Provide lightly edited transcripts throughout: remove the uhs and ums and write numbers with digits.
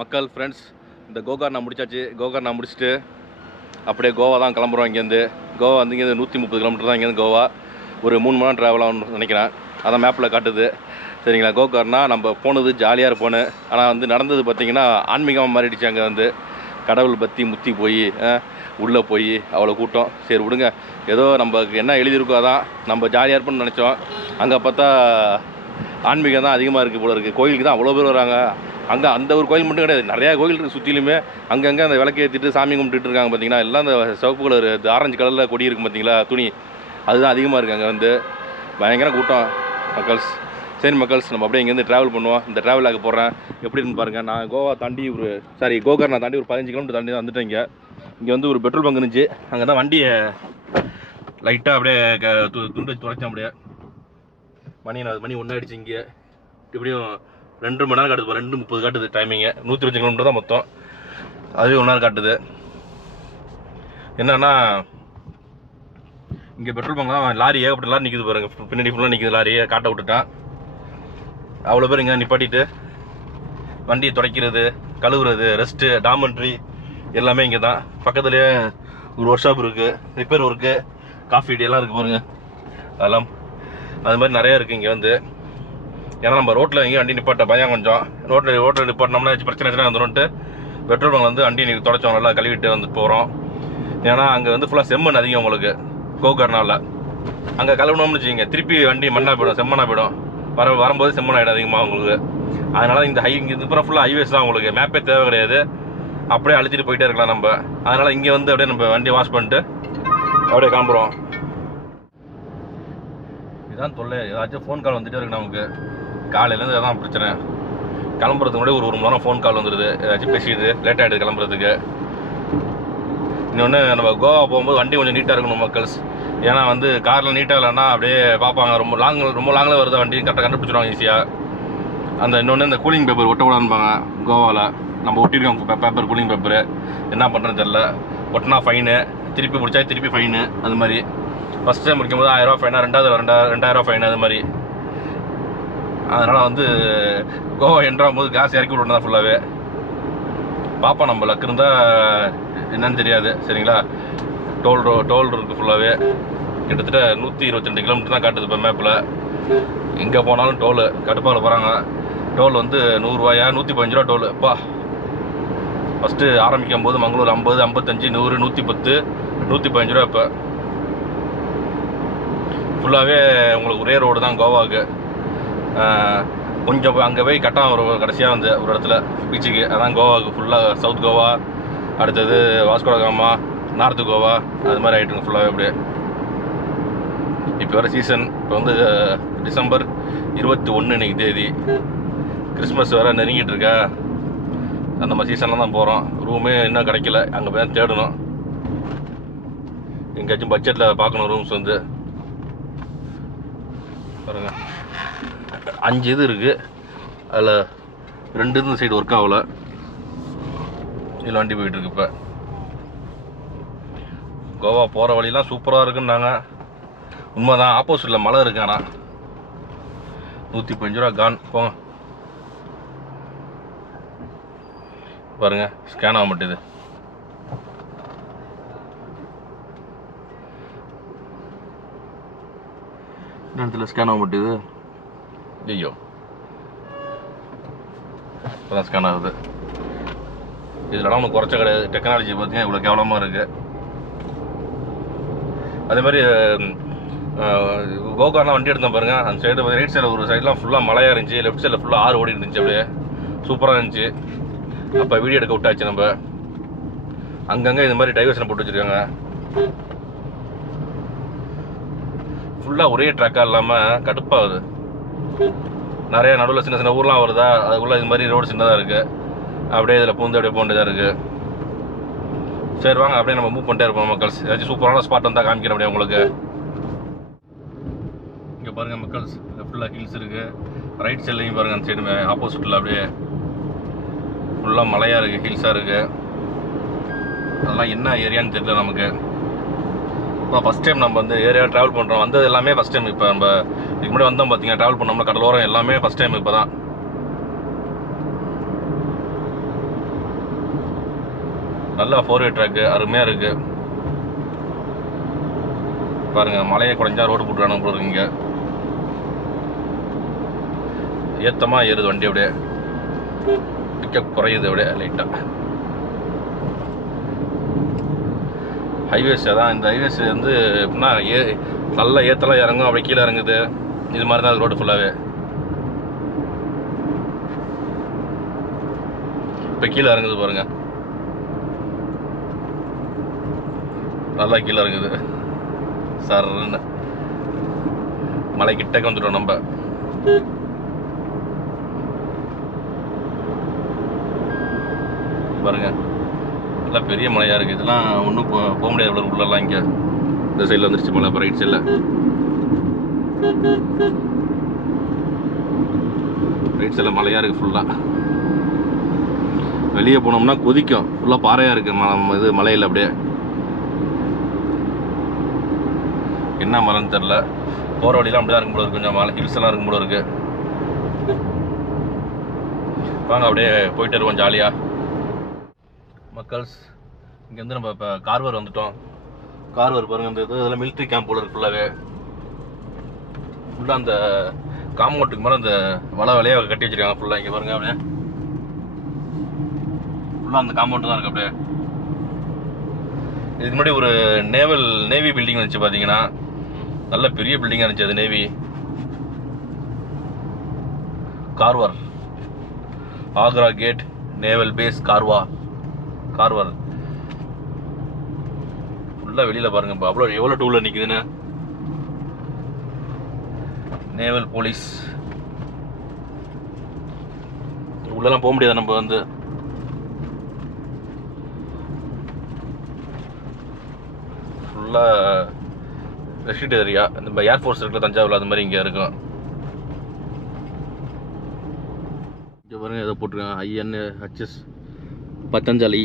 மக்கள் ஃப்ரெண்ட்ஸ், இந்த கோகர்னா முடிச்சாச்சு. கோகர்னா முடிச்சுட்டு அப்படியே கோவா தான் கிளம்புறோம். இங்கேருந்து கோவா வந்து இங்கேருந்து 130 கிலோமீட்டர் தான். இங்கேருந்து கோவா ஒரு 3 மணி நேரம் ட்ராவல் ஆகும்னு நினைக்கிறேன். அதான் மேப்பில் காட்டுது. சரிங்களா, கோகர்னா நம்ம போனது ஜாலியாக இருப்போன்னு. ஆனால் வந்து நடந்தது பார்த்திங்கன்னா ஆன்மீகமாக மாறிடுச்சு. அங்கே வந்து கடவுள் பற்றி முத்தி போய் உள்ளே போய் அவ்வளோ கூட்டம். சரி விடுங்க, ஏதோ நம்மளுக்கு என்ன எழுதியிருக்கோ அதான் நம்ம ஜாலியாக இருப்போம்னு நினச்சோம். அங்கே பார்த்தா ஆன்மீகம் தான் அதிகமாக இருக்குது போல இருக்குது. கோயிலுக்கு தான் அவ்வளோ பேர் வராங்க. அங்கே அந்த ஒரு கோயில் மட்டும் கிடையாது, நிறையா கோயில் இருக்குது சுற்றிலுமே. அங்கங்கே அந்த விளக்கு ஏற்றிட்டு சாமி கும்பிட்டுட்டு இருக்காங்க பார்த்தீங்கன்னா. எல்லாம் அந்த சிவப்பு கலர், இந்த ஆரஞ்சு கலரில் கொடி இருக்குது பார்த்தீங்களா, துணி, அதுதான் அதிகமாக இருக்குது அங்கே வந்து. பயங்கர கூட்டம் மக்கள்ஸ். சரி மக்கள்ஸ், நம்ம அப்படியே இங்கேருந்து ட்ராவல் பண்ணுவோம். இந்த ட்ராவல் ஆக போகிறேன் எப்படி இருக்குன்னு பாருங்கள். நான் கோவா தாண்டி கோகர்னா தாண்டி ஒரு 15 கிலோமீட்டர் தாண்டி தான் வந்துட்டேன். இங்கே வந்து ஒரு பெட்ரோல் பங்க் இருந்துச்சு. அங்கே தான் வண்டியை லைட்டாக அப்படியே துண்டு துடைச்சேன். அப்படியே மணி 1 ஆகிடுச்சு. இங்கே எப்படியும் 2 மணி நேரம் காட்டுது. 2:30 காட்டுது டைமிங்கு. 120 கிலோமீட்டர் தான் மொத்தம். அதுவே 1 நேரம் காட்டுது. என்னன்னா இங்கே பெட்ரோல் பங்க் தான். லாரி ஏகப்பட்ட லாரி நிற்கிது பாருங்க. பின்னாடி ஃபுல்லாக நிற்கிது லாரியை. காட்ட விட்டுட்டான். அவ்வளோ பேர் இங்கே நிப்பாட்டிட்டு வண்டியை துடைக்கிறது, கழுவுறது, ரெஸ்ட்டு, டாமண்ட்ரி எல்லாமே இங்கே தான். பக்கத்துலேயே ஒரு ஒர்க் ஷாப் இருக்குது, ரிப்பேர் ஒர்க்கு, காஃபி டீ எல்லாம் இருக்குது பாருங்கள். அதெல்லாம் அது மாதிரி நிறையா இருக்குது இங்கே வந்து. ஏன்னா நம்ம ரோட்டில் எங்கேயும் வண்டி நிப்பாட்ட பயம் கொஞ்சம். ரோட்டில் நிப்பாட்டினோம்னா பிரச்சனை வந்துடும்ட்டு பெட்ரோல் பங்க் வந்து வண்டி தொடச்சோம், நல்லா கழுவிட்டு வந்து போகிறோம். ஏன்னா அங்கே வந்து ஃபுல்லாக செம்மண் அதிகம் உங்களுக்கு கோகர்னாவில். அங்கே கழுவினோம்னு வச்சுக்கிங்க திருப்பி வண்டி மண்ணாக போயிடும், செம்மண்ணாக போயிடும். வரும்போது செம்மண் ஆகிடும் அதிகமாக உங்களுக்கு. அதனால் இந்த இங்கே இது ஃபுல்லாக ஹைவேஸ் தான் உங்களுக்கு. மேப்பே தேவை கிடையாது, அப்படியே அழிச்சிட்டு போயிட்டே இருக்கலாம் நம்ம. அதனால் இங்கே வந்து அப்படியே நம்ம வண்டியை வாஷ் பண்ணிட்டு அப்படியே கிளம்புறோம். இதுதான் தொல்லை. ஏதாச்சும் ஃபோன் கால் வந்துகிட்டே இருக்கு நமக்கு. காலையிலேருந்து அதான் பிரச்சனை. கிளம்புறதுக்கு முன்னாடி ஒரு மணி நேரம் ஃபோன் கால் வந்துடுது. ஏதாச்சும் பேசிடுது, லேட் ஆகிடுது கிளம்புறதுக்கு. இன்னொன்று, நம்ம கோவா போகும்போது வண்டி கொஞ்சம் நீட்டாக இருக்கணும் மக்கள்ஸ். ஏன்னா வந்து காரில் நீட்டாக இல்லைன்னா அப்படியே பார்ப்பாங்க. ரொம்ப லாங்கில் வருது வண்டி, கரெக்டாக கண்டுபிடிச்சிடுவாங்க ஈஸியாக. அந்த இன்னொன்று, இந்த கூலிங் பேப்பர் ஒட்டக்கூடாதுன்பாங்க கோவாவில். நம்ம ஒட்டிருக்கோம் பேப்பர், கூலிங் பேப்பரு. என்ன பண்ணுறதுன்னு தெரில. ஒட்டினா ஃபைனு, திருப்பி பிடிச்சா திருப்பி ஃபைனு. அது மாதிரி ஃபஸ்ட் டைம் முடிக்கும் போது 1000 ஃபைனா, 2000 ஃபைனு, அது மாதிரி. அதனால் வந்து கோவா என்ட்ராகும் போது கேஸ் இறக்கி விட்றோம் தான் ஃபுல்லாகவே. பார்ப்போம், நம்ம லக்கு இருந்தால் என்னன்னு தெரியாது. சரிங்களா, டோல் இருக்குது ஃபுல்லாகவே. கிட்டத்தட்ட 122 கிலோமீட்டர் தான் காட்டுது இப்போ மேப்பில். எங்கே போனாலும் டோலு. கடுப்பாவில் போகிறாங்க. டோல் வந்து 100 ரூபாயா, 115 ரூபா டோல். அப்பா, ஃபஸ்ட்டு ஆரம்பிக்கும் போது மங்களூர் 50, 55, 100, 110, 115 ரூபா. இப்போ ஃபுல்லாகவே உங்களுக்கு ஒரே ரோடு தான் கோவாவுக்கு. கொஞ்சம் அங்கே போய் கட்டாயம் ஒரு கடைசியாக வந்து ஒரு இடத்துல பீச்சுக்கு. அதான் கோவாவுக்கு ஃபுல்லாக. சவுத் கோவா, அடுத்தது வாஸ்கோ ட காமா, நார்த்து கோவா, அது மாதிரி ஆகிட்டுங்க ஃபுல்லாகவே அப்படியே. இப்போ வேறு சீசன். இப்போ வந்து டிசம்பர் 21 இன்னைக்கு தேதி. கிறிஸ்மஸ் வேறு நெருங்கிட்டு இருக்கா. அந்த மாதிரி சீசனில் தான் போகிறோம். ரூமே இன்னும் கிடைக்கல, அங்கே போய் தேடணும். எங்கேயாச்சும் பட்ஜெட்டில் பார்க்கணும் ரூம்ஸ் வந்து. பாருங்கள், 5 இது இருக்குது. அதில் 2 இந்த சைடு ஒர்க் ஆகலை. இதில் வண்டி போயிட்டுருக்கு. இப்போ கோவா போகிற வழியெலாம் சூப்பராக இருக்குன்னாங்க. உண்மை தான். ஆப்போசிட்டில் மலை இருக்கு. ஆனால் 115 ரூபா கான். போங்க பாருங்கள், ஸ்கேன் ஆக மாட்டேது. இடத்துல ஸ்கேன் ஆக மாட்டேது. ஐயோ, இப்போதான் ஸ்கேன் ஆகுது. இதெல்லாம் ஒன்றும் குறைச்ச கிடையாது. டெக்னாலஜி பார்த்தீங்கன்னா இவ்வளோ கேவலமாக இருக்குது. அதே மாதிரி கோகர்னா வண்டி எடுத்தேன் பாருங்கள். அந்த சைடு ரைட் சைடில் ஒரு சைட்லாம் ஃபுல்லாக மலையாக இருந்துச்சு, லெஃப்ட் சைடில் ஃபுல்லாக ஆறு ஓடி இருந்துச்சு. அப்படியே சூப்பராக இருந்துச்சு. அப்போ வீடியோ எடுக்க விட்டாச்சு நம்ம. அங்கங்கே இது மாதிரி டைவர்ஷனை போட்டு வச்சுருக்காங்க. ஃபுல்லாக ஒரே ட்ராக்காக இல்லாமல் கடுப்பாகுது. நிறையா நடுவில் சின்ன சின்ன ஊர்லாம் வருதா, அதுக்குள்ளே இது மாதிரி ரோடு சின்னதாக இருக்குது. அப்படியே இதில் பூந்து அப்படியே போண்டதாக இருக்குது. சரி வாங்க, அப்படியே நம்ம மூவ் பண்ணிட்டே இருப்போம் மக்கள்ஸ். ஏதாச்சும் சூப்பரான ஸ்பாட் வந்தால் காமிக்கிறேன் அப்படியே உங்களுக்கு. இங்கே பாருங்கள் மக்கள்ஸ், ஃபுல்லாக ஹில்ஸ் இருக்குது. ரைட் சைட்லையும் பாருங்கள், அந்த சைடு ஆப்போசிட்டில் அப்படியே ஃபுல்லாக மலையாக இருக்குது, ஹில்ஸாக இருக்குது. அதெல்லாம் என்ன ஏரியான்னு தெரியல நமக்கு. இப்போ ஃபஸ்ட் டைம் நம்ம வந்து ஏரியா ட்ராவல் பண்ணுறோம். வந்தது எல்லாமே ஃபஸ்ட் டைம். இப்போ நம்ம இதுக்கு முன்னாடி வந்தோம் பார்த்தீங்கன்னா, ட்ராவல் பண்ணோம்னா கடலோரம் எல்லாமே ஃபஸ்ட் டைம் இப்போ தான். நல்லா 4-வே ட்ராக்கு அருமையாக இருக்குது. பாருங்கள், மலையை குறைஞ்சா ரோடு போட்டுறானு போல இருக்குங்க. ஏற்றமாக ஏறுது வண்டி, அப்படியே பிக்கப் குறையுது அப்படியே லைட்டாக. ஹைவேஸ் தான், இந்த ஹைவேஸ் வந்து எப்படின்னா நல்லா ஏற்றலாம் இறங்கும், அப்படியே கீழே இறங்குது. இது மாதிரி தான் அது ரோடு ஃபுல்லாகவே. இப்போ கீழே இறங்குது பாருங்கள், நல்லா கீழே இறங்குது சர்ன்னு. மலை கிட்டக்க வந்துட்டோம் நம்ம. பாருங்க, நல்லா பெரிய மலையாக இருக்குது. இதெல்லாம் ஒன்றும் போக முடியாது உள்ளலாம். இங்கே இந்த சைடில் வந்துருச்சு மலை, ரைட் சைடில். ரைட் சைடில் மலையாக இருக்குது ஃபுல்லாக. வெளியே போனோம்னா கொதிக்கும், ஃபுல்லாக பாறையாக இருக்குது இது மலையில். அப்படியே என்ன மலைன்னு தெரில. போகிற வழியெலாம் அப்படி தான் இருக்கும் போல இருக்கு, கொஞ்சம் மலை ஹில்ஸ் எல்லாம் இருக்கும் போல இருக்கு. வாங்க அப்படியே போயிட்டு இருக்கோம் ஜாலியாக. மக்கள்ஸ், இங்கேருந்து நம்ம இப்போ கார்வர் வந்துட்டோம். கார்வர் பாருங்கள், இந்த இதெல்லாம் மிலிட்ரி கேம்ப் போல இருக்கு ஃபுல்லாகவே. ஃபுல்லாக அந்த காம்பவுண்டுக்கு மேலே அந்த வலையாக கட்டி வச்சுருக்காங்க ஃபுல்லாக. இங்கே பாருங்கள், அப்படியே ஃபுல்லாக அந்த காம்பவுண்டு தான் இருக்குது. அப்படியே இதுக்கு முன்னாடி ஒரு நேவி பில்டிங் வந்துச்சு பார்த்தீங்கன்னா, நல்ல பெரிய பில்டிங்காக இருந்துச்சு அது. Navy Karwar, Agra gate naval base Karwar ஃபுல்லாக வெளியில் பாருங்கள். இப்போ அவ்வளோ எவ்வளோ டூவில் நிற்குதுன்னு. நேவல் போலீஸ் உள்ளெல்லாம் போக முடியாது நம்ம வந்து. ஃபுல்லாக ரெஸ்ட்ரிக்ட் ஏரியா. நம்ம ஏர்ஃபோர்ஸ் இருக்குல்ல தஞ்சாவூரில், அது மாதிரி இங்கே இருக்கும். இங்கே பாருங்கள், எதை போட்டிருக்காங்க, INHS பத்தஞ்சாலி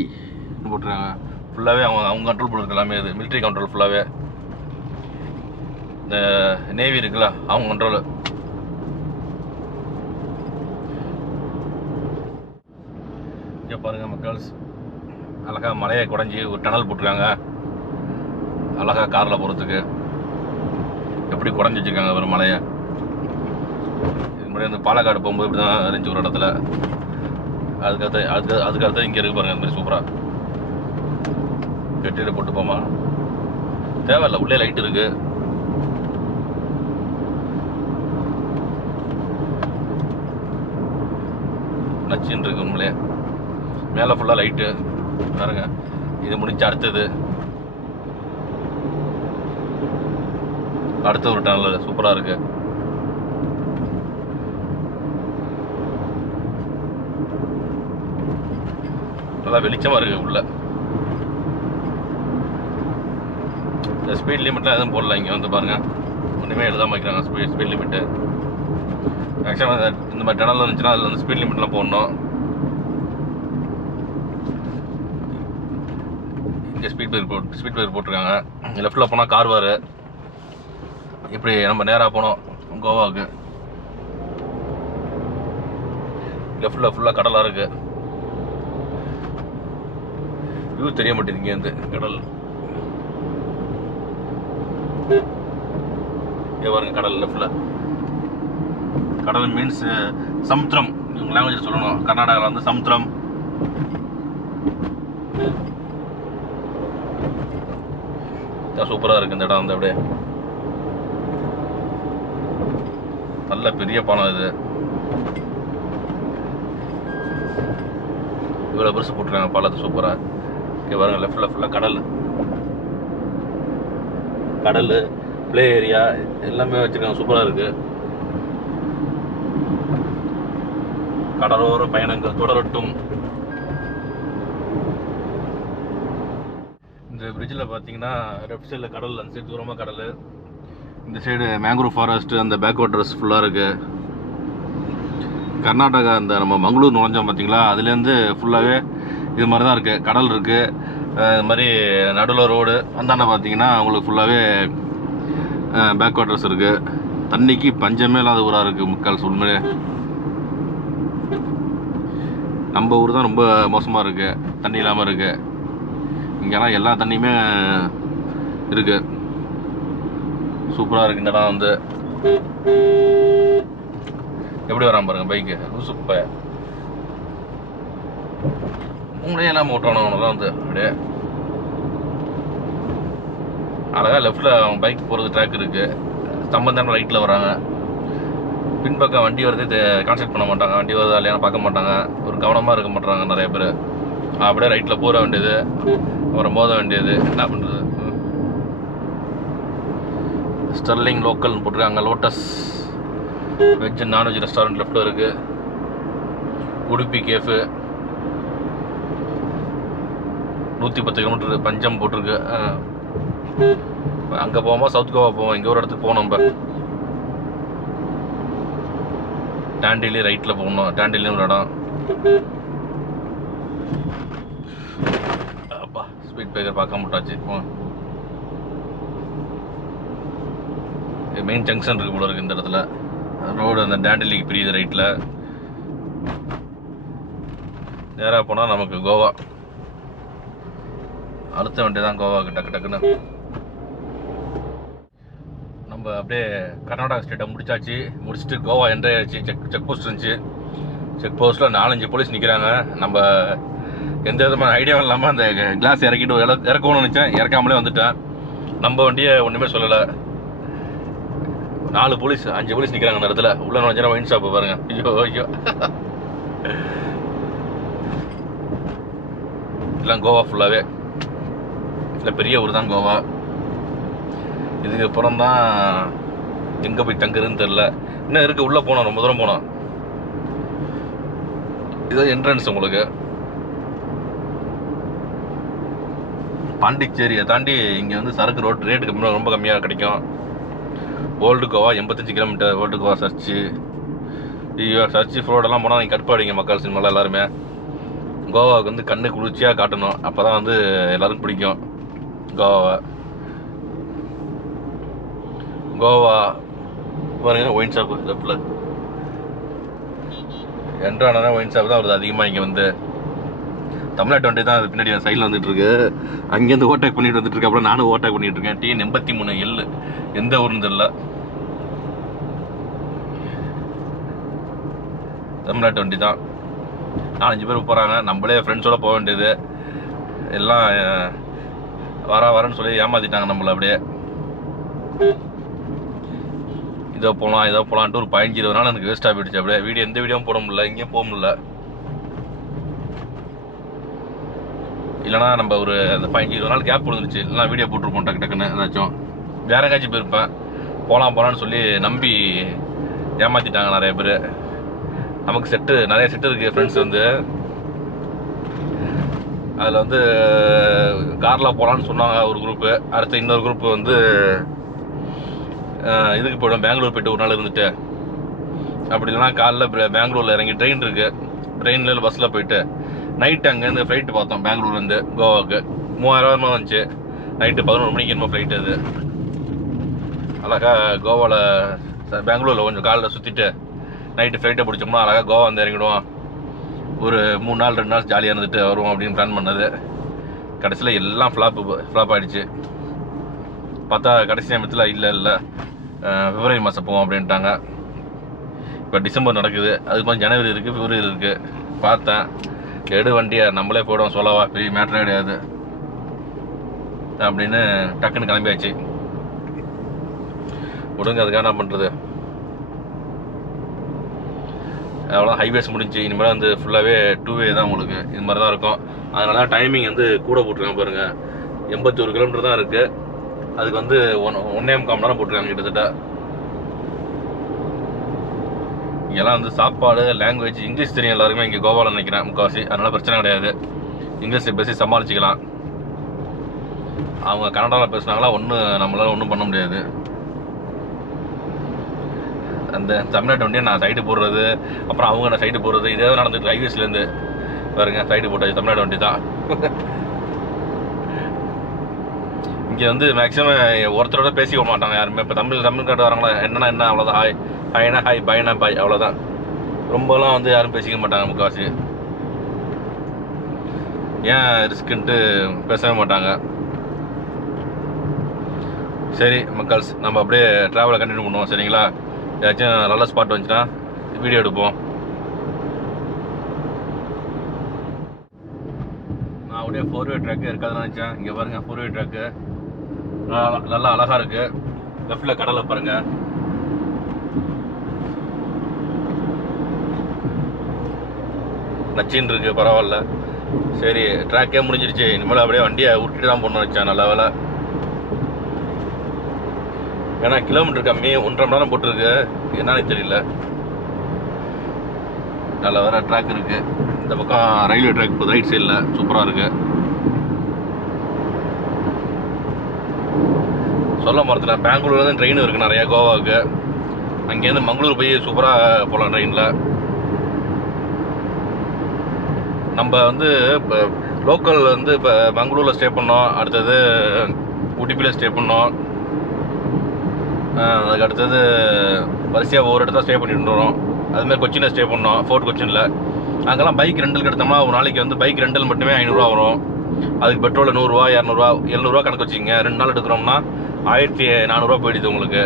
போட்டிருக்காங்க. ஃபுல்லாகவே அவங்க கண்ட்ரோல் பண்ணுறது எல்லாமே. இது மிலிட்ரி கண்ட்ரோல் ஃபுல்லாகவே. இந்த நேவி இருக்குல்ல, அவங்க கண்ட்ரோலு. இங்கே பாருங்கள் மக்கள்ஸ், அழகாக மலையை குறைஞ்சி ஒரு டனல் போட்டிருக்காங்க. அழகாக காரில் போகிறதுக்கு எப்படி குறைஞ்சி வச்சுருக்காங்க ஒரு மலையை. இது மாதிரி அந்த பாலக்காடு போகும்போது இப்படி தான் இருந்துச்சு ஒரு இடத்துல. அதுக்கடுத்து இங்கே இருக்கு பாருங்கள், அந்த மாதிரி சூப்பராக கெட்டியில் போட்டு போமா தேவையில்லை. உள்ளே லைட் இருக்கு. நச்சுன்னு இருக்கு உண்மையிலே. மேலே ஃபுல்லாக லைட்டு பாருங்க. இது முடிஞ்சு அடுத்தது ஒரு டனல் சூப்பராக இருக்கு. நல்லா வெளிச்சமாக இருக்கு உள்ள. இந்த ஸ்பீட் லிமிட்லாம் எதுவும் போடல. இங்கே வந்து பாருங்கள், ஒன்றுமே எழுதாமல் வைக்கிறாங்க ஸ்பீட் லிமிட்டு. மேக்ஸிமம் இந்த மாதிரி டனல் இருந்துச்சுன்னா அதில் வந்து ஸ்பீட் லிமிட்லாம் போடணும். இங்கே ஸ்பீட் பிரேக் போட்டிருக்காங்க. லெஃப்டில் போனால் கார்வார். இப்படி நம்ம நேராக போனோம் கோவாவுக்கு. லெஃப்டில் ஃபுல்லாக கடலாக இருக்குது. வியூ தெரிய மாட்டேங்குது இங்கேருந்து கடல். இங்கே பாருங்க கடல் லெஃப்டில். கடல் மீன்ஸ் சமுத்திரம், இவங்க லாங்குவேஜ் சொல்லணும். கர்நாடகாவில் வந்து சமுத்திரம். சூப்பராக இருக்குது இந்த இடம். வந்து அப்படியே நல்ல பெரிய பாலம் இது. இவ்வளோ பெருசு போட்டுருக்காங்க பாலத்தை, சூப்பராக. இங்கே பாருங்கள் லெஃப்டில் ஃபுல்லாக கடல் ப்ளே ஏரியா எல்லாமே வச்சுருக்காங்க. சூப்பராக இருக்குது. கடலோர பயணங்கள் தொடரட்டும். இந்த பிரிட்ஜில் பார்த்தீங்கன்னா லெஃப்ட் சைடில் கடல், அந்த சைடு தூரமாக கடல். இந்த சைடு மேங்க்ரோவ் ஃபாரஸ்ட்டு, அந்த பேக் வாட்டர்ஸ் ஃபுல்லாக இருக்குது. கர்நாடகா அந்த நம்ம மங்களூர் நுழைஞ்சோம் பார்த்தீங்களா, அதுலேருந்து ஃபுல்லாகவே இது மாதிரி தான் இருக்குது. கடல் இருக்குது. இது மாதிரி நடுவில் ரோடு அந்தாண்ட பார்த்தீங்கன்னா உங்களுக்கு ஃபுல்லாகவே பேக் வாட்டர்ஸ் இருக்குது. தண்ணிக்கு பஞ்சமே இல்லாத ஊராக இருக்குது மக்கள். உண்மையிலே நம்ம ஊர் தான் ரொம்ப மோசமாக இருக்குது, தண்ணி இல்லாமல் இருக்குது. இங்கெல்லாம் எல்லா தண்ணியுமே இருக்குது. சூப்பராக இருக்குது இந்த இடம் வந்து. எப்படி வரான் பாருங்க பைக்கு சூப்பர். உங்களே எல்லாம் ஓட்டுறவனதான் வந்து அப்படியே அழகாக லெஃப்டில் அவங்க பைக் போகிறது ட்ராக் இருக்குது. சம்பந்தம் ரைட்டில் வராங்க. பின்பக்கம் வண்டி வருது கான்சென்ட் பண்ண மாட்டாங்க. வண்டி வருதா இல்லையான்னு பார்க்க மாட்டாங்க. ஒரு கவனமாக இருக்க மாட்டாங்க நிறைய பேர். அப்படியே ரைட்டில் போட வேண்டியது, அப்புறம் மோத வேண்டியது. என்ன பண்ணுறது? ஸ்டெர்லிங் லோக்கல்னு போட்டிருக்காங்க. Lotus veg and non veg restaurant லெஃப்டில் இருக்குது. உடுப்பி கேஃபு 110 கிலோமீட்டர் பஞ்சம் போட்டிருக்கு. அங்கே போவோமா சவுத் கோவா போவோம். இங்கே ஒரு இடத்துக்கு போகணும். நம்ம டாண்டிலி ரைட்டில் போகணும். டாண்டிலின்னு ஒரு இடம். அப்பா ஸ்பீட் பிரேக்கர் பார்க்க மாட்டாச்சு. மெயின் ஜங்ஷன் இருக்குது போல இருக்குது இந்த இடத்துல. ரோடு அந்த டாண்டிலிக்கு பிரியுது ரைட்டில். நேராக போனால் நமக்கு கோவா. அழுத்த வேண்டியதான் கோவாவுக்கு டக்கு டக்குன்னு. நம்ம அப்படியே கர்நாடகா ஸ்டேட்டை முடிச்சுட்டு கோவா என்ட்ரி ஆகிடுச்சு. செக் போஸ்ட் இருந்துச்சு. செக் போஸ்ட்டில் 4-5 போலீஸ் நிற்கிறாங்க. நம்ம எந்த விதமான ஐடியாவும் இல்லாமல் அந்த கிளாஸ் இறக்கிட்டு இறக்கணும்னு நினச்சேன். இறக்காமலே வந்துட்டேன். நம்ம வண்டியை ஒன்றுமே சொல்லலை. 4 போலீஸ் 5 போலீஸ் நிற்கிறாங்க அந்த இடத்துல. உள்ள நுழைஞ்சா ஒயின் ஷாப்பு பாருங்க. ஐயோ எல்லாம் கோவா ஃபுல்லாகவே இல்லை, பெரிய ஊர் தான் கோவா. இதுக்கு அப்புறம் தான் எங்கே போய் தங்குறதுன்னு தெரில. இன்னும் இருக்குது, உள்ளே போனோம், ரொம்ப தூரம் போனோம். இதுதான் என்ட்ரன்ஸ். உங்களுக்கு பாண்டிச்சேரியை தாண்டி இங்கே வந்து சரக்கு ரோட் ரேட்டு ரொம்ப கம்மியாக கிடைக்கும். Old Goa 85 kilometre. Old Goa church. ஐயோ சர்ச்சு ஃப்ரோடெல்லாம் போனால் நீங்கள் கடுப்பாடிங்க மக்கள் சினிமாவில் எல்லாருமே. கோவாவுக்கு வந்து கண்ணு குளிர்ச்சியாக காட்டணும். அப்போ தான் வந்து எல்லோரும் பிடிக்கும் கோவாவை. கோவா பாருங்க ஒயின் ஷாப்பு லெஃப்டில் என்ட்ரானா ஒயின் ஷாப் தான் வருது அதிகமாக. இங்கே வந்து தமிழ்நாட்டு வண்டி தான் அது பின்னாடி சைடில் வந்துட்டு இருக்கு. அங்கேருந்து ஓவர்டேக் பண்ணிட்டு வந்துட்டு இருக்கு. அப்புறம் நானும் ஓவர்டேக் பண்ணிட்டு இருக்கேன். TN 83L எந்த ஊர்னு தெரியல. தமிழ்நாட்டு வண்டி தான். 4-5 பேர் போகிறாங்க. நம்மளே ஃப்ரெண்ட்ஸோடு போக வேண்டியது. எல்லாம் வரேன்னு சொல்லி ஏமாற்றிட்டாங்க நம்மளை. அப்படியே இதோ போகலான்ட்டு ஒரு 15-20 நாள் எனக்கு வேஸ்ட்டாக போயிடுச்சு. அப்படியே எந்த வீடியோவும் போட முடியல, எங்கேயும் போக முடியல. இல்லைனா நம்ம ஒரு அந்த 15-20 நாள் கேப் கொடுத்துருச்சு. இல்லைனா வீடியோ போட்டுருப்போம் டக்குன்னு. ஏதாச்சும் வேற எங்கேயாச்சும் போயிருப்பேன். போகலான்னு சொல்லி நம்பி ஏமாற்றிட்டாங்க நிறைய பேர். நமக்கு நிறைய செட்டு இருக்குது ஃப்ரெண்ட்ஸ் வந்து. அதில் வந்து காரில் போகலான்னு சொன்னாங்க ஒரு குரூப்பு. அடுத்து இன்னொரு குரூப்பு வந்து இதுக்கு போய்டும், பெங்களூர் போய்ட்டு ஒரு நாள் இருந்துட்டு, அப்படி இல்லைனா காலைல பெங்களூரில் இறங்கி ட்ரெயின் இருக்குது, ட்ரெயினில் பஸ்ஸில் போயிட்டு நைட்டு அங்கேருந்து ஃப்ளைட்டு பார்த்தோம். பெங்களூர்லேருந்து கோவாவுக்கு 3000 வந்துச்சு. நைட்டு 11 மணிக்கு என்னமோ ஃப்ளைட்டு. அது அழகாக கோவாவில் பெங்களூரில் கொஞ்சம் காலையில் சுற்றிட்டு நைட்டு ஃப்ளைட்டை பிடிச்சோம்னா அழகாக கோவா வந்து இறங்கிடுவோம். ஒரு 3 நாள் 2 நாள் ஜாலியாக இருந்துட்டு வருவோம் அப்படின்னு பிளான் பண்ணது. கடைசியில் எல்லாம் ஃப்ளாப் ஆகிடுச்சு. பார்த்தா கடைசி நேரத்தில் இல்லை பிப்ரவரி மாதம் போவோம் அப்படின்ட்டாங்க. இப்போ டிசம்பர் நடக்குது. அதுக்கு மாதிரி ஜனவரி இருக்குது, பிப்ரவரி இருக்குது. பார்த்தேன் எடு வண்டியை நம்மளே போய்டுவோம், சொல்லவா பெரிய மேட்டரே கிடையாது அப்படின்னு டக்குன்னு கிளம்பியாச்சு. விடுங்க, அதுக்காக என்ன பண்ணுறது. அவ்வளோ ஹைவேஸ் முடிஞ்சு. இனிமேல் வந்து ஃபுல்லாகவே 2 வே தான் உங்களுக்கு. இது மாதிரி தான் இருக்கும். அதனால டைமிங் வந்து கூட போட்டிருக்காங்க பாருங்கள். 81 கிலோமீட்டர் தான் இருக்குது. அதுக்கு வந்து 1.25 மணி நேரம் போட்டிருக்காங்க கிட்டத்தட்ட. இங்கெல்லாம் வந்து சாப்பாடு, லாங்குவேஜ், இங்கிலீஷ் தெரியும் எல்லாருமே இங்கே கோவாவில் நினைக்கிறேன் முக்கால்வாசி. அதனால் பிரச்சனை கிடையாது. இங்கிலீஷில் பேசி சமாளிச்சிக்கலாம். அவங்க கன்னடாவில் பேசுனாங்களா நம்மளால் ஒன்றும் பண்ண முடியாது. அந்த தமிழ்நாட்டு வண்டியை நான் சைடு போடுறது, அப்புறம் அவங்க நான் சைடு போடுறது, இதே தான் நடந்துட்டு ஹைவேஸ்லேருந்து பாருங்க. சைடு போட்டாச்சு, தமிழ்நாடு வண்டி தான். இங்கே வந்து மேக்ஸிமம் ஒருத்தரோட பேசிக்க மாட்டாங்க யாருமே. இப்போ தமிழ்நாடு வராங்களா என்ன அவ்வளோதான். ஹாய்னா ஹாய், பாய்னா பாய், அவ்வளோதான். ரொம்பலாம் வந்து யாரும் பேசிக்க மாட்டாங்க முக்கால்வாசி. ஏன் ரிஸ்க்குன்ட்டு பேசவே மாட்டாங்க. சரி மக்கள்ஸ், நம்ம அப்படியே ட்ராவலை கண்டினியூ பண்ணுவோம் சரிங்களா. ஏதாச்சும் நல்ல ஸ்பாட் வந்துச்சுன்னா வீடியோ எடுப்போம். நான் அப்படியே 4-வே ட்ராக்கு இருக்காதுன்னு நினச்சேன். இங்கே பாருங்கள் 4-வே ட்ராக்கு நல்லா அழகாக இருக்குது. லெஃப்டில் கடலை பாருங்கள். நச்சின்னு இருக்குது, பரவாயில்ல. சரி ட்ராக்கே முடிஞ்சிருச்சு, இனிமேல் அப்படியே வண்டியை உருட்டிட்டு தான் போடணும்னு வச்சேன். நல்ல வேலை, ஏன்னா கிலோமீட்டர் கம்மி, 1.5 மணி நேரம் போட்டிருக்கு, என்னன்னு தெரியல. நல்ல வேற ட்ராக் இருக்குது. இந்த பக்கம் ரயில்வே ட்ராக் இப்போ ரைட் சைடில் சூப்பராக இருக்குது. சொல்ல மறந்துட்டேன், பெங்களூர்லேருந்து ட்ரெயின் இருக்குது நிறையா கோவாவுக்கு. அங்கேருந்து மங்களூர் போய் சூப்பராக போகலாம் ட்ரெயினில். நம்ம வந்து இப்போ லோக்கல் வந்து இப்போ பெங்களூரில் ஸ்டே பண்ணோம், அடுத்தது உடுப்பியில் ஸ்டே பண்ணோம், அதுக்கு அடுத்தது வரிசையாக ஒவ்வொரு இடத்துல ஸ்டே பண்ணிட்டு வரோம். அதுமாதிரி கொச்சினில் ஸ்டே பண்ணோம், ஃபோர்ட் கொச்சினில். அங்கெல்லாம் பைக் ரெண்டலுக்கு எடுத்தோம்னா ஒரு நாளைக்கு வந்து பைக் ரெண்டல் மட்டுமே 500 ரூபா வரும். அதுக்கு பெட்ரோல் 100 ரூபா 200 ரூபா 700 ரூபா கணக்கு வச்சுங்க. 2 நாள் எடுக்கிறோம்னா 1400 ரூபா போயிடுது உங்களுக்கு.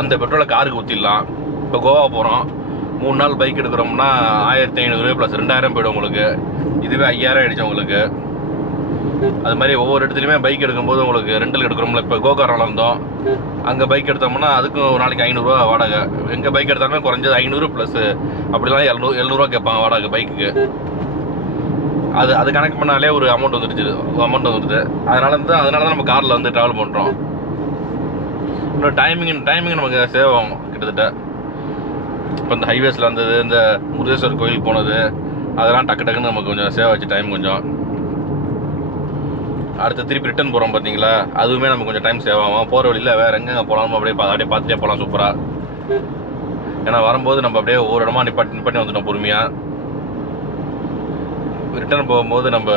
அந்த பெட்ரோலை காருக்கு ஊற்றிடலாம். இப்போ கோவா போகிறோம், 3 நாள் பைக் எடுக்கிறோம்னா 1500 ப்ளஸ் 2000 போய்டும் உங்களுக்கு. இதுவே 5000 ஆகிடுச்சு உங்களுக்கு. அது மாதிரி ஒவ்வொரு இடத்துலையுமே பைக் எடுக்கும்போது உங்களுக்கு ரெண்டல் எடுக்கிறோம்ல. இப்போ கோகாரில் இருந்தோம், அங்கே பைக் எடுத்தோம்னா அதுக்கும் ஒரு நாளைக்கு 500 ரூபா வாடகை. எங்கே பைக் எடுத்தாலுமே குறைஞ்சது 500 ப்ளஸ் அப்படிலாம் 700 ரூபா கேட்பாங்க வாடகை பைக்குக்கு. அது கணக்கு பண்ணாலே ஒரு அமௌண்ட் வந்துடுது. அதனால தான் நம்ம காரில் வந்து ட்ராவல் பண்ணுறோம். இன்னும் டைமிங் நமக்கு சேவ் ஆகும் கிட்டத்தட்ட. இப்போ இந்த ஹைவேஸில் வந்தது, இந்த முருகேஸ்வர் கோயிலுக்கு போனது, அதெல்லாம் டக்குன்னு நமக்கு கொஞ்சம் சேவ் ஆச்சு டைம் கொஞ்சம். அடுத்து திருப்பி ரிட்டர்ன் போகிறோம் பார்த்தீங்களா, அதுவுமே நமக்கு கொஞ்சம் டைம் சேவ் ஆகும். போகிற வழியில் வேறு எங்கெங்கே போகலாமோ அப்படியே பார்த்துட்டே போகலாம் சூப்பராக. ஏன்னா வரும்போது நம்ம அப்படியே ஒவ்வொரு இடமா நிப்பாட்டி வந்துட்டோம் பொறுமையாக. ரிட்டர்ன் போகும்போது நம்ம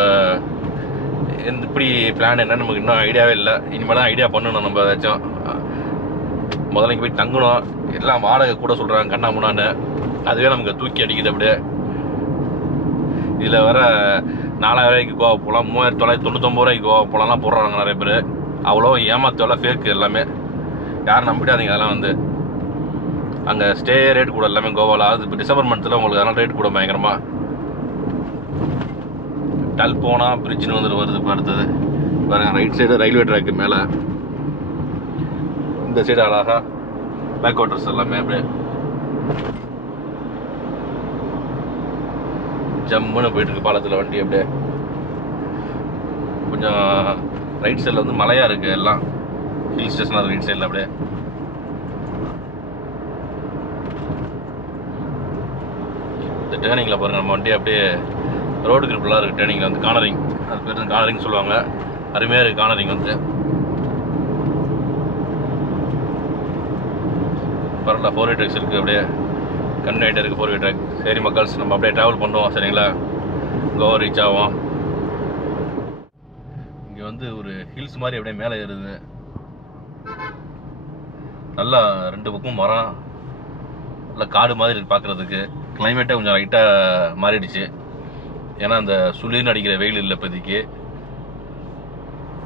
இப்படி பிளான் என்னன்னு நமக்கு இன்னும் ஐடியாவே இல்லை. இனிமேல் தான் ஐடியா பண்ணணும். நம்ம ஏதாச்சும் முதல்ல போய் தங்கணும், எல்லாம் வாடகை கூட சொல்கிறாங்க கண்ணா முன்னான்னு. அதுவே நமக்கு தூக்கி அடிக்குது அப்படியே. இதில் வேற 4000 ரூபாய்க்கு கோவா போகலாம், 3999 ரூபாய்க்கு கோவா போகலாம்லாம் போடுறாங்க நிறைய பேர். அவ்வளோ ஏமாத்தோல ஃபேக்கு எல்லாமே, யாரும் நம்பிடாதீங்க. அதெல்லாம் வந்து அங்கே ஸ்டே ரேட் கூட எல்லாமே கோவாவில். அது இப்போ டிசம்பர் மந்த்தில் உங்களுக்கு அதனால் ரேட் கூட பயங்கரமாக. டல்போனா பிரிட்ஜின்னு வந்துட்டு வருது. இப்போ அடுத்தது பாருங்கள், ரைட் சைடு ரயில்வே ட்ராக்கு மேலே, இந்த சைடு அழகாக பேக் வாட்டர்ஸ் எல்லாமே அப்படியே ஜம்முன்னு போயிட்டுருக்கு பாலத்தில் வண்டி. அப்படியே கொஞ்சம் ரைட் சைடில் வந்து மலையாக இருக்குது, எல்லாம் ஹில் ஸ்டேஷனாக இருக்குது ரைட் சைடில். அப்படியே இந்த டேர்னிங்கில் பாருங்கள், நம்ம வண்டி அப்படியே ரோடு கிரிப்பெல்லாம் இருக்குது. டேர்னிங்கில் வந்து கார்னரிங், அது பேர் வந்து கார்னரிங் சொல்லுவாங்க. அருமையாக இருக்குது கார்னரிங் வந்து. பரவாயில்ல, 4-வே ட்ராக்ஸ் இருக்குது, அப்படியே கன்வெர்ட் இருக்குது 4-வே ட்ராக். சரி மக்கள்ஸ், நம்ம அப்படியே ட்ராவல் பண்ணுவோம் சரிங்களா. கோவா ரீச் ஆகும். இங்கே வந்து ஒரு ஹில்ஸ் மாதிரி அப்படியே மேலே ஏறுது. நல்லா 2 பக்கம் மரம், நல்லா காடு மாதிரி பார்க்குறதுக்கு. கிளைமேட்டே கொஞ்சம் லைட்டாக மாறிடுச்சு, ஏன்னா அந்த சுளிர்னு அடிக்கிற வெயில் இல்லை இப்போதைக்கு.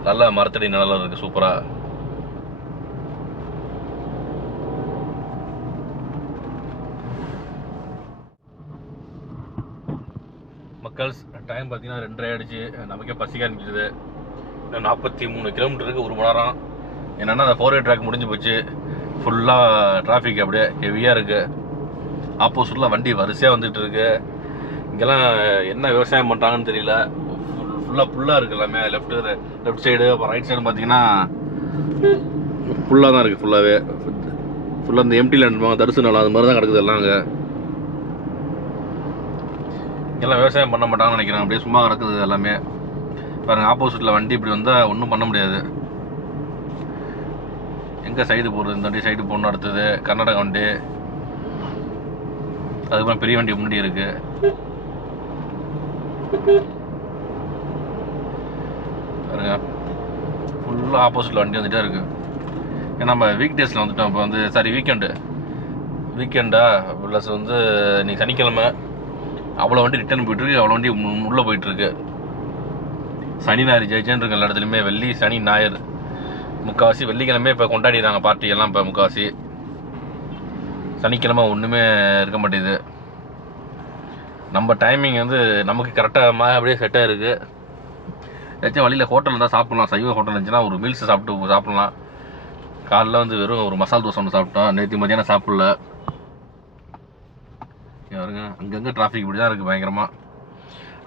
நல்லா மரத்தடி நல்லா இருக்குது சூப்பராக. மக்கள்ஸ், டைம் பார்த்தீங்கன்னா 2:30 ஆகிடுச்சு. நமக்கே பசிக்க ஆரம்பிச்சிது. இன்னும் 43 கிலோமீட்டருக்கு 1 மணி நேரம். என்னென்னா அந்த 4-வே ட்ராக் முடிஞ்சு போச்சு. ஃபுல்லாக டிராஃபிக் அப்படியே ஹெவியாக இருக்குது. ஆப்போசிட்டில் வண்டி வரிசையாக வந்துட்டு இருக்கு. இங்கெல்லாம் என்ன விவசாயம் பண்ணுறாங்கன்னு தெரியல. ஃபுல்லாக இருக்குது எல்லாமே. லெஃப்ட் சைடு அப்புறம் ரைட் சைடு பார்த்தீங்கன்னா ஃபுல்லாக தான் இருக்குது. ஃபுல்லாக இந்த எம்டி லேண்ட் தரிசு நிலம் அது மாதிரி தான் கிடக்குது எல்லாம். அங்கே எல்லாம் விவசாயம் பண்ண மாட்டாங்கன்னு நினைக்கிறேன். அப்படியே சும்மா கிடக்குது எல்லாமே. பாருங்கள், ஆப்போசிட்டில் வண்டி இப்படி வந்தால் ஒன்றும் பண்ண முடியாது. எங்கே சைடு போடுறது, இந்த வண்டி சைடு போடணும். அடுத்தது கர்நாடகா வண்டி, அதுக்கப்புறம் பெரிய வண்டி முன்னாடி இருக்குது. பாருங்க, ஃபுல்லாக ஆப்போசிட்டில் வண்டி வந்துகிட்டே இருக்குது. ஏன்னா நம்ம வீக் டேஸில் வந்துட்டோம். இப்போ வந்து சாரி வீக்கெண்டா ப்ளஸ் வந்து இன்றைக்கி சனிக்கிழமை. அவ்வளோ வண்டி ரிட்டர்ன் போயிட்டுருக்கு, அவ்வளோ வண்டி உள்ளே போயிட்டுருக்கு. சனி ஞாயிறு ஜெயிச்சேன்னு இருக்கு எல்லா இடத்துலையுமே. வெள்ளி சனி ஞாயிறு முக்கால்வாசி. வெள்ளிக்கிழமை இப்போ கொண்டாடிடுறாங்க பார்ட்டி எல்லாம். இப்போ முக்கால்வாசி சனிக்கிழமை ஒன்றுமே இருக்க மாட்டேங்குது. நம்ம டைமிங் வந்து நமக்கு கரெக்டாக அப்படியே செட்டாக இருக்குது. ஏதாச்சும் வழியில் ஹோட்டல் இருந்தால் சாப்பிட்லாம். சைவ ஹோட்டல் இருந்துச்சுன்னா ஒரு மீல்ஸ் சாப்பிட்லாம். காலைல வந்து வெறும் ஒரு மசால் தோசை ஒன்று சாப்பிட்டோம். நேற்று மதியானம் சாப்பிடல. பாருங்க அங்கங்கே டிராஃபிக் இப்படி தான் இருக்குது பயங்கரமாக.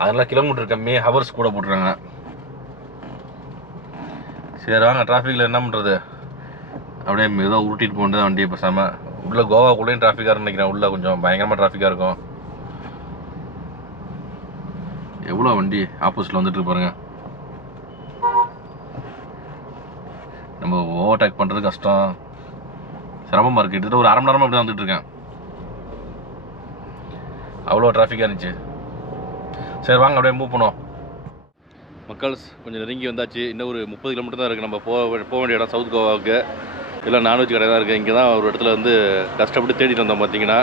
அதெல்லாம் கிலோமீட்டர் கம்மி, ஹவர்ஸ் கூட போட்டுருக்காங்க. சரி வாங்க, டிராஃபிக்கில் என்ன பண்ணுறது, அப்படியே ஏதோ உருட்டிட்டு போகிறது வண்டியை பேசாமல். உள்ளே கோவாக்குள்ளேயும் டிராஃபிக்காக நினைக்கிறேன். உள்ளே கொஞ்சம் பயங்கரமாக டிராஃபிக்காக இருக்கும். எவ்வளோ வண்டி ஆப்போசிட்டில் வந்துட்டு பாருங்க. நம்ம ஓவர்டேக் பண்ணுறது கஷ்டம், சிரமமாக இருக்குது. கிட்டத்தட்ட ஒரு அரை மணி நேரமாக அப்படி தான் வந்துட்டு இருக்கேன். அவ்வளோ டிராஃபிக்காக இருந்துச்சு. சரி வாங்க அப்படியே மூவ் பண்ணுவோம். மக்கள்ஸ் கொஞ்சம் நெருங்கி வந்தாச்சு. இன்னும் ஒரு 30 கிலோமீட்டர் தான் இருக்குது. நம்ம போக வேண்டிய இடம் சவுத் கோவாவுக்கு. எல்லாம் நான்வெஜ் கடை தான் இருக்குது. இங்கே தான் ஒரு இடத்துல வந்து கஷ்டப்பட்டு தேடிட்டு வந்தோம். பார்த்தீங்கன்னா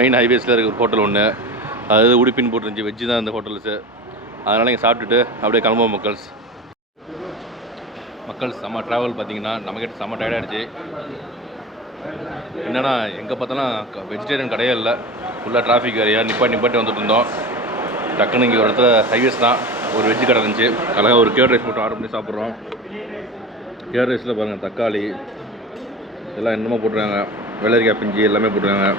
மெயின் ஹைவேஸில் இருக்க ஒரு ஹோட்டல் ஒன்று, அது உடுப்பின் போட்டுருந்துச்சு. வெஜ்ஜு தான் இந்த ஹோட்டல்ஸு. அதனால் இங்கே சாப்பிட்டுட்டு அப்படியே கிளம்புவோம் மக்கள்ஸ். செம்ம ட்ராவல் பார்த்தீங்கன்னா நம்மக்கிட்ட செம்ம டயர்டாகிடுச்சு. என்னென்னா எங்கே பார்த்தாலும் வெஜிடேரியன் கடையே இல்லை. ஃபுல்லாக டிராஃபிக் வேறையா நிப்பாட்டி வந்துட்டு இருந்தோம். டக்குன்னு இங்கே ஒரு இடத்துல ஹைவேஸ் தான் ஒரு வெஜ்ஜு கடை இருந்துச்சு. அழகாக ஒரு கேர்ட் ரைஸ் மட்டும் ஆர்டர் பண்ணி சாப்பிட்றோம். கேர்ட் ரைஸில் பாருங்கள் தக்காளி எல்லாம் என்னமோ போட்டுருக்காங்க, வெள்ளரிக்காய் பிஞ்சு எல்லாமே போட்டுருக்காங்க.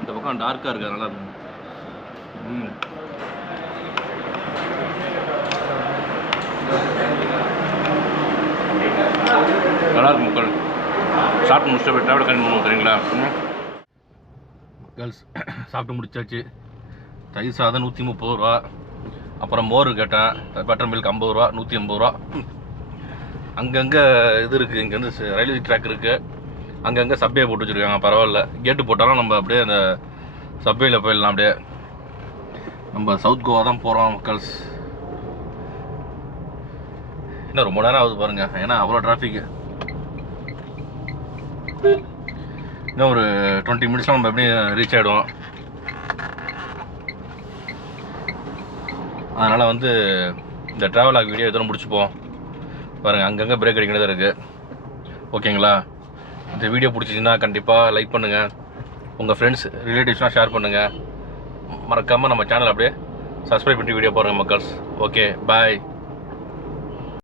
இந்த பக்கம் டார்க்காக இருக்குது, நல்லா இருக்கும். நல்லாயிருக்கும் மக்கள். சாப்பிட்டு முடிச்சுட்டு போய் ட்ராவல் கண்டினியூ பண்ணுவோம் சரிங்களா. கேர்ள்ஸ் சாப்பிட்டு முடிச்சாச்சு. தயிர் சாதம் 130 ரூபா. அப்புறம் மோர் கேட்டேன், பட்டர் மில்க் 50 ரூபா, 180 ரூபா. அங்கங்கே இது இருக்குது. இங்கே வந்து ரயில்வே ட்ராக் இருக்குது. அங்கங்கே சப்வே போட்டு வச்சுருக்காங்க. பரவாயில்ல, கேட்டு போட்டாலும் நம்ம அப்படியே அந்த சப்வேயில் போயிடலாம். அப்படியே நம்ம சவுத் கோவா தான் போகிறோம் மக்கள்ஸ். இன்னும் ரொம்ப நேரம் ஆகுது பாருங்கள், ஏன்னா அவ்வளோ டிராஃபிக்கு. இன்னும் ஒரு 20 மினிட்ஸ்லாம் நம்ம எப்படி ரீச் ஆகிடுவோம். அதனால் வந்து இந்த ட்ராவல் ஆக வீடியோ எதுவும் முடிச்சுப்போம். பாருங்கள் அங்கங்கே பிரேக் அடிக்கிறதா இருக்குது. ஓகேங்களா, இந்த வீடியோ பிடிச்சிச்சின்னா கண்டிப்பாக லைக் பண்ணுங்கள். உங்கள் ஃப்ரெண்ட்ஸ் ரிலேட்டிவ்ஸ்லாம் ஷேர் பண்ணுங்கள். மறக்காமல் நம்ம சேனல் அப்படியே சப்ஸ்கிரைப் பண்ணி வீடியோ பாருங்கள் மக்கள்ஸ். Okay bye.